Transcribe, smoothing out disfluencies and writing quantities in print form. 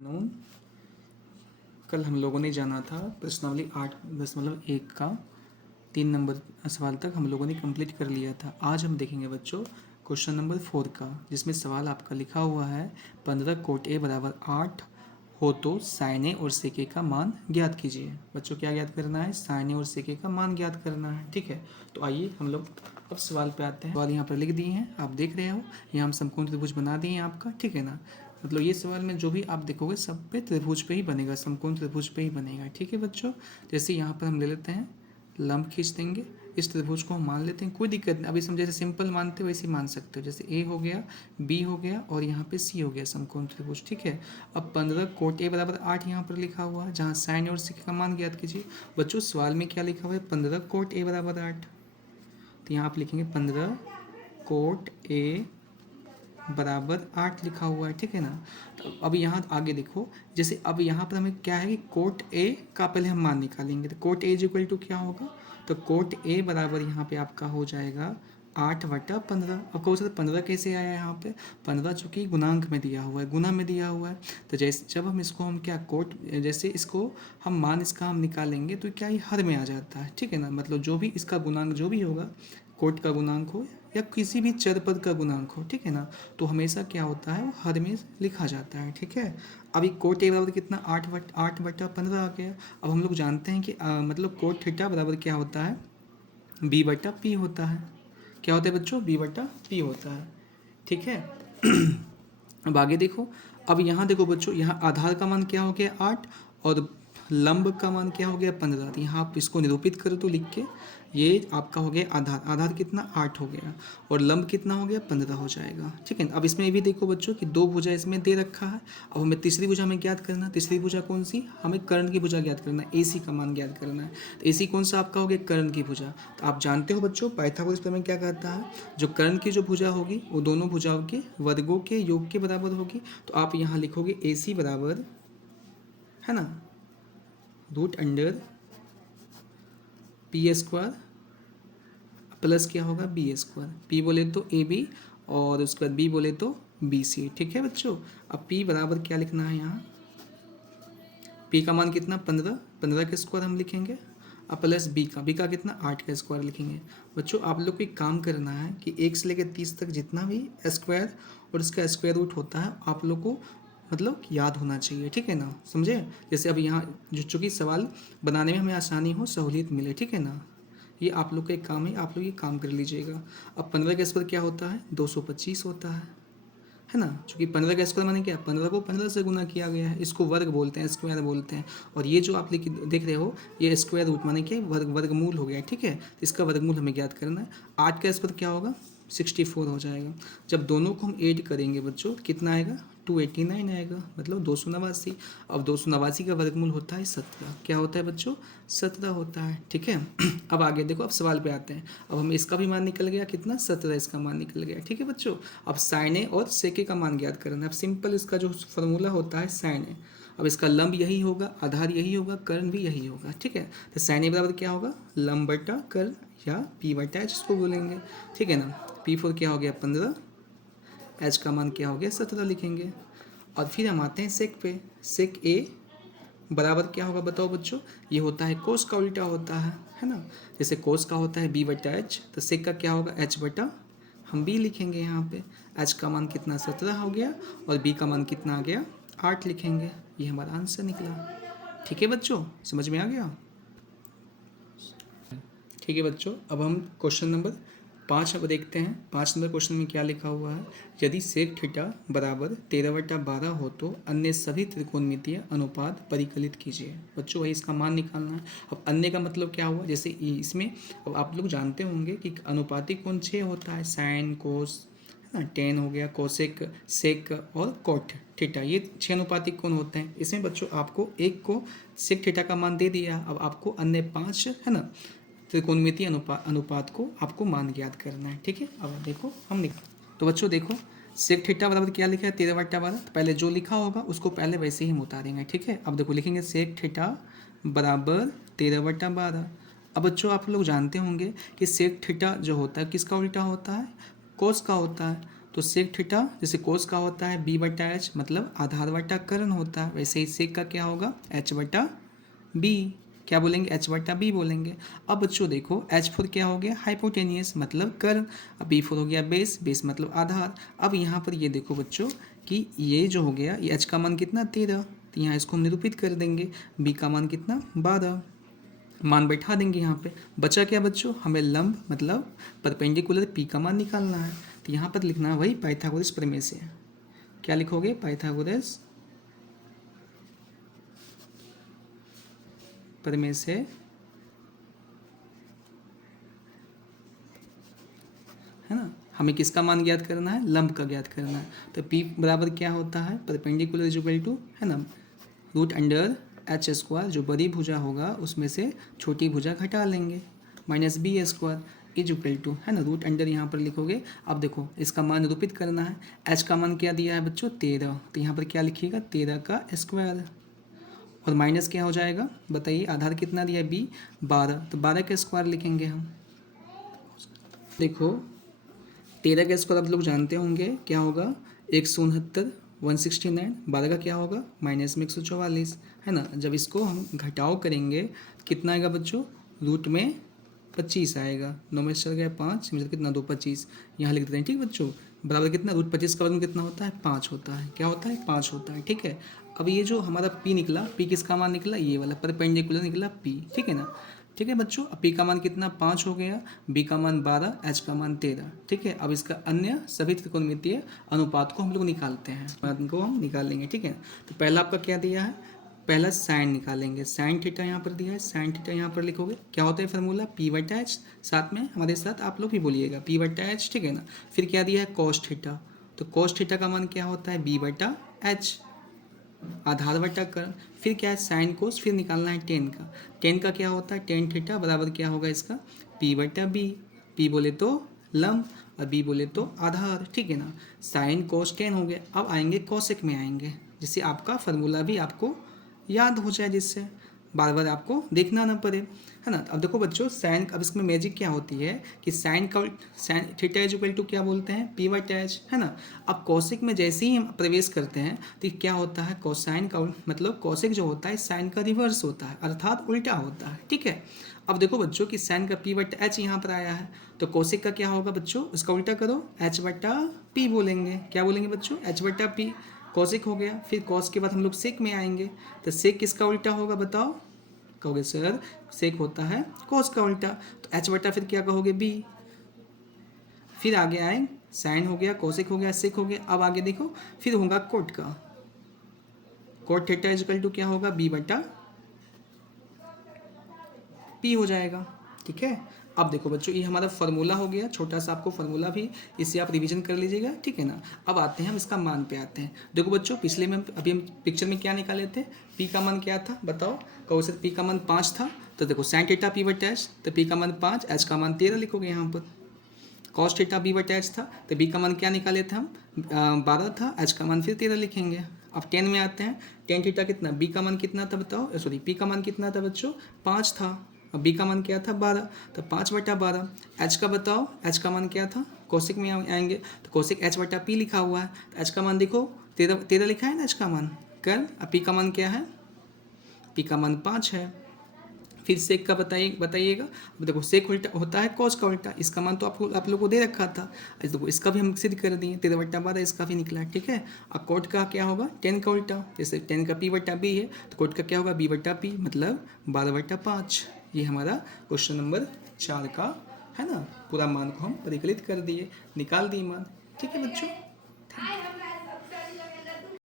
नून कल हम लोगों ने जाना था प्रश्नावली 8.1 का 3 नंबर सवाल तक हम लोगों ने कंप्लीट कर लिया था। आज हम देखेंगे बच्चों क्वेश्चन नंबर 4 का, जिसमें सवाल आपका लिखा हुआ है 15 कोट ए बराबर 8 हो तो साइन ए और सेक ए का मान ज्ञात कीजिए। बच्चों क्या ज्ञात करना है? साइन ए और सेक ए का मान ज्ञात करना है। ठीक है, तो आइए हम लोग अब सवाल पे आते हैं। सवाल यहाँ पर लिख दिए हैं, आप देख रहे हो। यहाँ हम समकोण त्रिभुज बना दिए हैं आपका, ठीक है ना। मतलब ये सवाल में जो भी आप देखोगे सब पे त्रिभुज पे ही बनेगा, समकोण त्रिभुज पे ही बनेगा। ठीक है बच्चों, जैसे यहाँ पर हम ले लेते हैं लंब खींच देंगे, इस त्रिभुज को हम मान लेते हैं, कोई दिक्कत नहीं। अभी हम जैसे सिंपल मानते हो वैसे ही मान सकते हो, जैसे ए हो गया, बी हो गया और यहाँ पे सी हो गया, समकोण त्रिभुज। ठीक है, अब 15 कोट ए बराबर 8 यहाँ पर लिखा हुआ है, जहाँ साइन और सेक का मान ज्ञात कीजिए। बच्चों सवाल में क्या लिखा हुआ है? 15 कोट ए बराबर 8, तो यहाँ आप लिखेंगे 15 कोट ए बराबर 8 लिखा हुआ है। ठीक है ना। तो अब यहाँ आगे देखो, जैसे अब यहाँ पर हमें क्या है कि कोट ए का पहले हम मान निकालेंगे, तो cot A is equal to क्या होगा? तो कोट ए बराबर यहाँ पे आपका हो जाएगा 8/15। अब कहो सर 15 कैसे आया यहाँ पे? 15 चूँकि गुणांक में दिया हुआ है, गुना में दिया हुआ है। तो जैसे जब हम इसको हम क्या कोट, जैसे इसको हम मान इसका हम निकालेंगे तो क्या ये हर में आ जाता है। ठीक है ना, मतलब जो भी इसका गुणांक जो भी होगा, कोट का गुणांक हो या किसी भी चर पद का गुणांक हो, ठीक है ना, तो हमेशा क्या होता है वो हर में लिखा जाता है। ठीक है, अभी कोट ए बराबर कितना? 8/15 आ गया। अब हम लोग जानते हैं कि मतलब कोट थीटा बराबर क्या होता है? b/p होता है। क्या होता है बच्चों? b/p होता है। ठीक है अब आगे देखो, अब यहाँ देखो बच्चों, यहाँ आधार का मान क्या हो गया? 8 और लंब का मान क्या हो गया? 15। तो यहाँ आप इसको निरूपित करो तो लिख के, ये आपका हो गया आधार, आधार कितना? 8 हो गया और लंब कितना हो गया? 15 हो जाएगा। ठीक है, अब इसमें ये भी देखो बच्चों कि दो भुजा इसमें दे रखा है। अब हमें तीसरी भुजा में ज्ञात करना है। तीसरी भुजा कौन सी? हमें कर्ण की भुजा ज्ञात करना है, AC का मान ज्ञात करना है। तो AC कौन सा आपका हो गया? कर्ण की भुजा। तो आप जानते हो बच्चों पाइथागोरस प्रमेय क्या कहता है? जो कर्ण की जो भुजा होगी वो दोनों भुजाओं के वर्गों के योग के बराबर होगी। तो आप यहाँ लिखोगे AC बराबर, है ना, √p² प्लस क्या होगा? b²। p बोले तो AB और उसके बाद b बोले तो BC। ठीक है बच्चों, अब p बराबर क्या लिखना है यहाँ? p का मान कितना? 15, 15 का स्क्वायर हम लिखेंगे, अब प्लस b का कितना? 8 का स्क्वायर लिखेंगे। बच्चों आप लोग को एक काम करना है कि 1 से लेकर 30 तक जितना भी स्क्वायर और इसका स्क्वायर रूट होता है आप लोग को मतलब याद होना चाहिए। ठीक है ना, समझे? जैसे अब यहाँ जो चूँकि सवाल बनाने में हमें आसानी हो, सहूलियत मिले। ठीक है ना, ये आप लोग का एक काम है, आप लोग ये काम कर लीजिएगा। अब 15 का स्क्वायर क्या होता है? 225 होता है ना। चूँकि 15 का स्क्वायर माने क्या? 15 को 15 से गुना किया गया है, इसको वर्ग बोलते हैं, स्क्वायर बोलते हैं। और ये जो आप देख रहे हो ये स्क्वायर रूट माने क्या? वर्गमूल हो गया। ठीक है, तो इसका वर्गमूल हमें ज्ञात करना है। 8 का स्क्वायर क्या होगा? 64 हो जाएगा। जब दोनों को हम ऐड करेंगे बच्चों कितना आएगा? 289 आएगा, मतलब 289। अब 289 का वर्गमूल होता है 17। क्या होता है बच्चों? 17 होता है। ठीक है अब आगे देखो, अब सवाल पे आते हैं। अब हम इसका भी मान निकल गया कितना? 17 इसका मान निकल गया। ठीक है बच्चों, अब साइन ए और सेक ए का मान ज्ञात करना है। अब सिंपल इसका जो फॉर्मूला होता है साइन ए, अब इसका लंब यही होगा, आधार यही होगा, कर्ण भी यही होगा। ठीक है, तो साइन ए बराबर क्या होगा? लंब बटा कर्ण या p/h इसको बोलेंगे। ठीक है ना, p4 क्या हो गया? 15, h का मान क्या हो गया? 17 लिखेंगे। और फिर हम आते हैं सेक पे। सेक ए बराबर क्या होगा बताओ बच्चों? ये होता है कोस का उल्टा होता है ना। जैसे कोस का होता है b/h, तो सेक का क्या होगा? h/, हम b लिखेंगे यहाँ पे। h का मान कितना? 17 हो गया और b का मान कितना आ गया? 8 लिखेंगे। ये हमारा आंसर निकला। ठीक है बच्चों, समझ में आ गया? ठीक है बच्चों, अब हम क्वेश्चन नंबर 5 अब देखते हैं। 5 नंबर क्वेश्चन में क्या लिखा हुआ है? यदि सेक थीटा बराबर 13/12 हो तो अन्य सभी त्रिकोणमितीय अनुपात परिकलित कीजिए। बच्चों वही इसका मान निकालना है। अब अन्य का मतलब क्या हुआ? जैसे इसमें अब आप लोग जानते होंगे कि अनुपातिक कोण 6 होता है, साइन, कोस, है ना, टेन हो गया, कोसेक, सेक और कोट थीटा, ये 6 अनुपातिक कोण होते हैं। इसमें बच्चों आपको एक को सेक थीटा का मान दे दिया, अब आपको अन्य 5 है ना त्रिकोणमितीय अनुपात को आपको मान ज्ञात करना है। ठीक है, अब देखो हम तो बच्चों देखो सेक थीटा बराबर क्या लिखा है? 13/12। तो पहले जो लिखा होगा उसको पहले वैसे ही हम उतारेंगे। ठीक है, अब देखो लिखेंगे सेक थीटा बराबर 13/12। अब बच्चों आप लोग जानते होंगे कि सेक थीटा जो होता है किसका उल्टा होता है? कोस का होता है। तो सेक थीटा जैसे कोस का होता है बी बटा एच, मतलब आधार बटा कर्ण होता है, वैसे ही सेक का क्या होगा एच बटा बी। क्या बोलेंगे एच बटा बी बोलेंगे। अब बच्चों देखो H4 क्या हो गया हाइपोटेनियस मतलब कर्ण, अब B4 हो गया बेस, बेस मतलब आधार। अब यहाँ पर ये देखो बच्चों कि ये जो हो गया ये H का मान कितना 13, तो यहाँ इसको हम निरूपित कर देंगे। B का मान कितना 12, मान बैठा देंगे यहाँ पे। बचा क्या बच्चों हमें लंब मतलब परपेंडिकुलर P का मान निकालना है, तो यहाँ पर लिखना है वही पाइथागोरस प्रमेय से। क्या लिखोगे पाइथागोरस प्रमेय से है ना, हमें किसका मान ज्ञात करना है लंब का ज्ञात करना है। तो P बराबर क्या होता है परपेंडिकुलर इज इक्वल टू है ना रूट अंडर एच स्क्वायर, जो बड़ी भुजा होगा उसमें से छोटी भुजा घटा लेंगे, minus B square is equal to है ना रूट अंडर यहाँ पर लिखोगे। अब देखो इसका मान निरूपित करना है, एच का मान क्या दिया है बच्चों 13, तो यहाँ पर क्या लिखिएगा 13 का स्क्वायर, और माइनस क्या हो जाएगा बताइए आधार कितना दिया है बी 12, तो 12 का स्क्वायर लिखेंगे हम। देखो 13 का स्क्वायर आप लोग जानते होंगे क्या होगा 169 169, 12 का क्या होगा माइनस में 144 है ना। जब इसको हम घटाव करेंगे कितना आएगा बच्चों रूट में 25 आएगा, 9 में चल गया 5, मतलब कितना 2 25, यहाँ लिख देते हैं ठीक बच्चों। बराबर कितना रूट 25 का वर्ग कितना होता है 5 होता है, क्या होता है 5 होता है ठीक है। अब ये जो हमारा P निकला, P किसका मान निकला ये वाला परपेंडिकुलर निकला P, ठीक है ना। ठीक है बच्चों, अब P का मान कितना 5 हो गया, B का मान 12, H का मान 13, ठीक है। अब इसका अन्य सभी त्रिकोणमितीय अनुपात को हम लोग निकालते हैं, मान को हम निकाल लेंगे ठीक है। तो पहला आपका क्या दिया है, पहला साइन निकालेंगे, साइन थीटा यहाँ पर दिया है, साइन थीटा यहाँ पर लिखोगे क्या होता है फार्मूला P बटा एच, साथ में हमारे साथ आप लोग भी बोलिएगा P बटा एच, ठीक है ना। फिर क्या दिया है कॉस थीटा, तो कॉस थीटा का मान क्या होता है B बटा एच आधार बटा कर्ण, फिर क्या है साइन कोस, फिर निकालना है टेन का, टेन का क्या होता है टेन थीटा बराबर क्या होगा इसका P बटा बी, P बोले तो लंब और B बोले तो आधार, ठीक है ना। साइन कोस टेन हो गया, अब आएंगे कोसेक में आएंगे, जिससे आपका फार्मूला भी आपको याद हो जाए, जिससे बार बार आपको देखना ना पड़े है ना। अब देखो बच्चों साइन, अब इसमें मैजिक क्या होती है कि साइन का sine theta is equal to क्या बोलते हैं P बटा एच है ना। अब कौशिक में जैसे ही हम प्रवेश करते हैं तो क्या होता है कोसाइन का मतलब कौशिक जो होता है साइन का रिवर्स होता है, अर्थात उल्टा होता है, ठीक है। अब देखो बच्चों कि साइन का P बटा एच यहाँ पर आया है, तो कौशिक का क्या होगा बच्चों उसका उल्टा करो H बटा P बोलेंगे, क्या बोलेंगे बच्चों H बटा P, कौशिक हो गया। फिर कॉस के बाद हम लोग सेक में आएंगे, तो सेक किसका उल्टा होगा बताओ, कहोगे सर सेक होता है कॉस का उल्टा, तो एच बटा फिर क्या कहोगे बी। फिर आगे आए साइन हो गया कोसेक हो गया सेक हो गया, अब आगे देखो फिर होगा कोट का, cot theta is equal to क्या होगा बी बटा पी हो जाएगा, ठीक है। अब देखो बच्चों ये हमारा फार्मूला हो गया, छोटा सा आपको फार्मूला भी इससे आप रिवीजन कर लीजिएगा, ठीक है ना। अब आते हैं हम इसका मान पे आते हैं। देखो बच्चों पिछले में अभी हम पिक्चर में क्या निकाले थे, पी का मान क्या था बताओ, कहो सर पी का मान 5 था, तो देखो साइन थीटा पी बटा एच, तो पी का मान 5, एच का मान 13 लिखोगे यहाँ पर। कॉस थीटा बी बटा एच था, तो बी का मान क्या निकाले थे हम 12 था, एच का मान फिर 13 लिखेंगे। अब 10 में आते हैं, टेन थीटा कितना, बी का मान कितना था बताओ, सॉरी पी का मान कितना था बच्चों 5 था, अब बी का मान क्या था 12, तो 5 बटा 12। एच का बताओ, एच का मान क्या था, कोशिक में आएंगे तो कोशिक एच बटा पी लिखा हुआ है, तो एच का मान देखो 13 लिखा है ना एच का मान कर, अब पी का मान क्या है, पी का मान 5 है। फिर सेक का बताइएगा, अब देखो सेक उल्टा होता है कॉस का उल्टा, इसका मान तो आप लोग को दे रखा था, देखो इसका भी हम सिद्ध कर दिए 13 बटा 12 इसका भी निकला, ठीक है। अब कोट का क्या होगा 10 का उल्टा, जैसे 10 का पी बटा बी है तो कोट का क्या होगा बी बटा पी, मतलब 12 बटा 5। ये हमारा क्वेश्चन नंबर 4 का है ना पूरा मान को हम परिकलित कर दिए, निकाल दिए मान, ठीक है बच्चों।